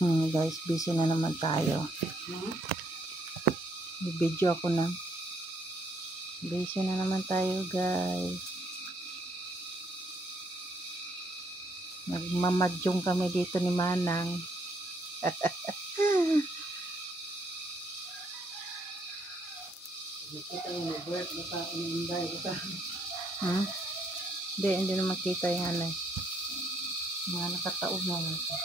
Guys, busy na naman tayo. Video ako na. Busy na naman tayo, guys. Nagmamadyong kami dito ni Manang. Nakita mo na bird, baka uminday, baka. Hindi na makita yung ano. Mga nakataob naman ito.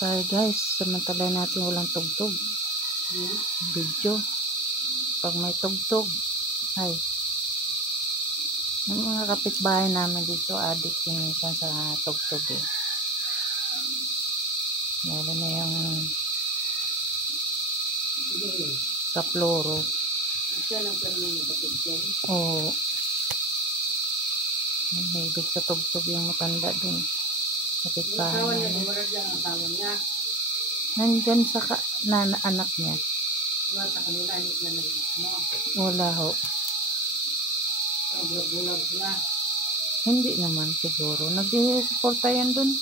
Tayo guys, samantala natin walang tugtog. Video. Pag may tugtog, ay. Yung mga kapitbahay namin dito, addict yung minsan sa tugtog eh. Meron na yung kaploro. Oo. Nahibig sa tugtog yung matanda dun. Kapitbahay namin. Nandyan sa anak niya. Wala ho. Hindi naman siguro. Nag-i-suporta yan dun.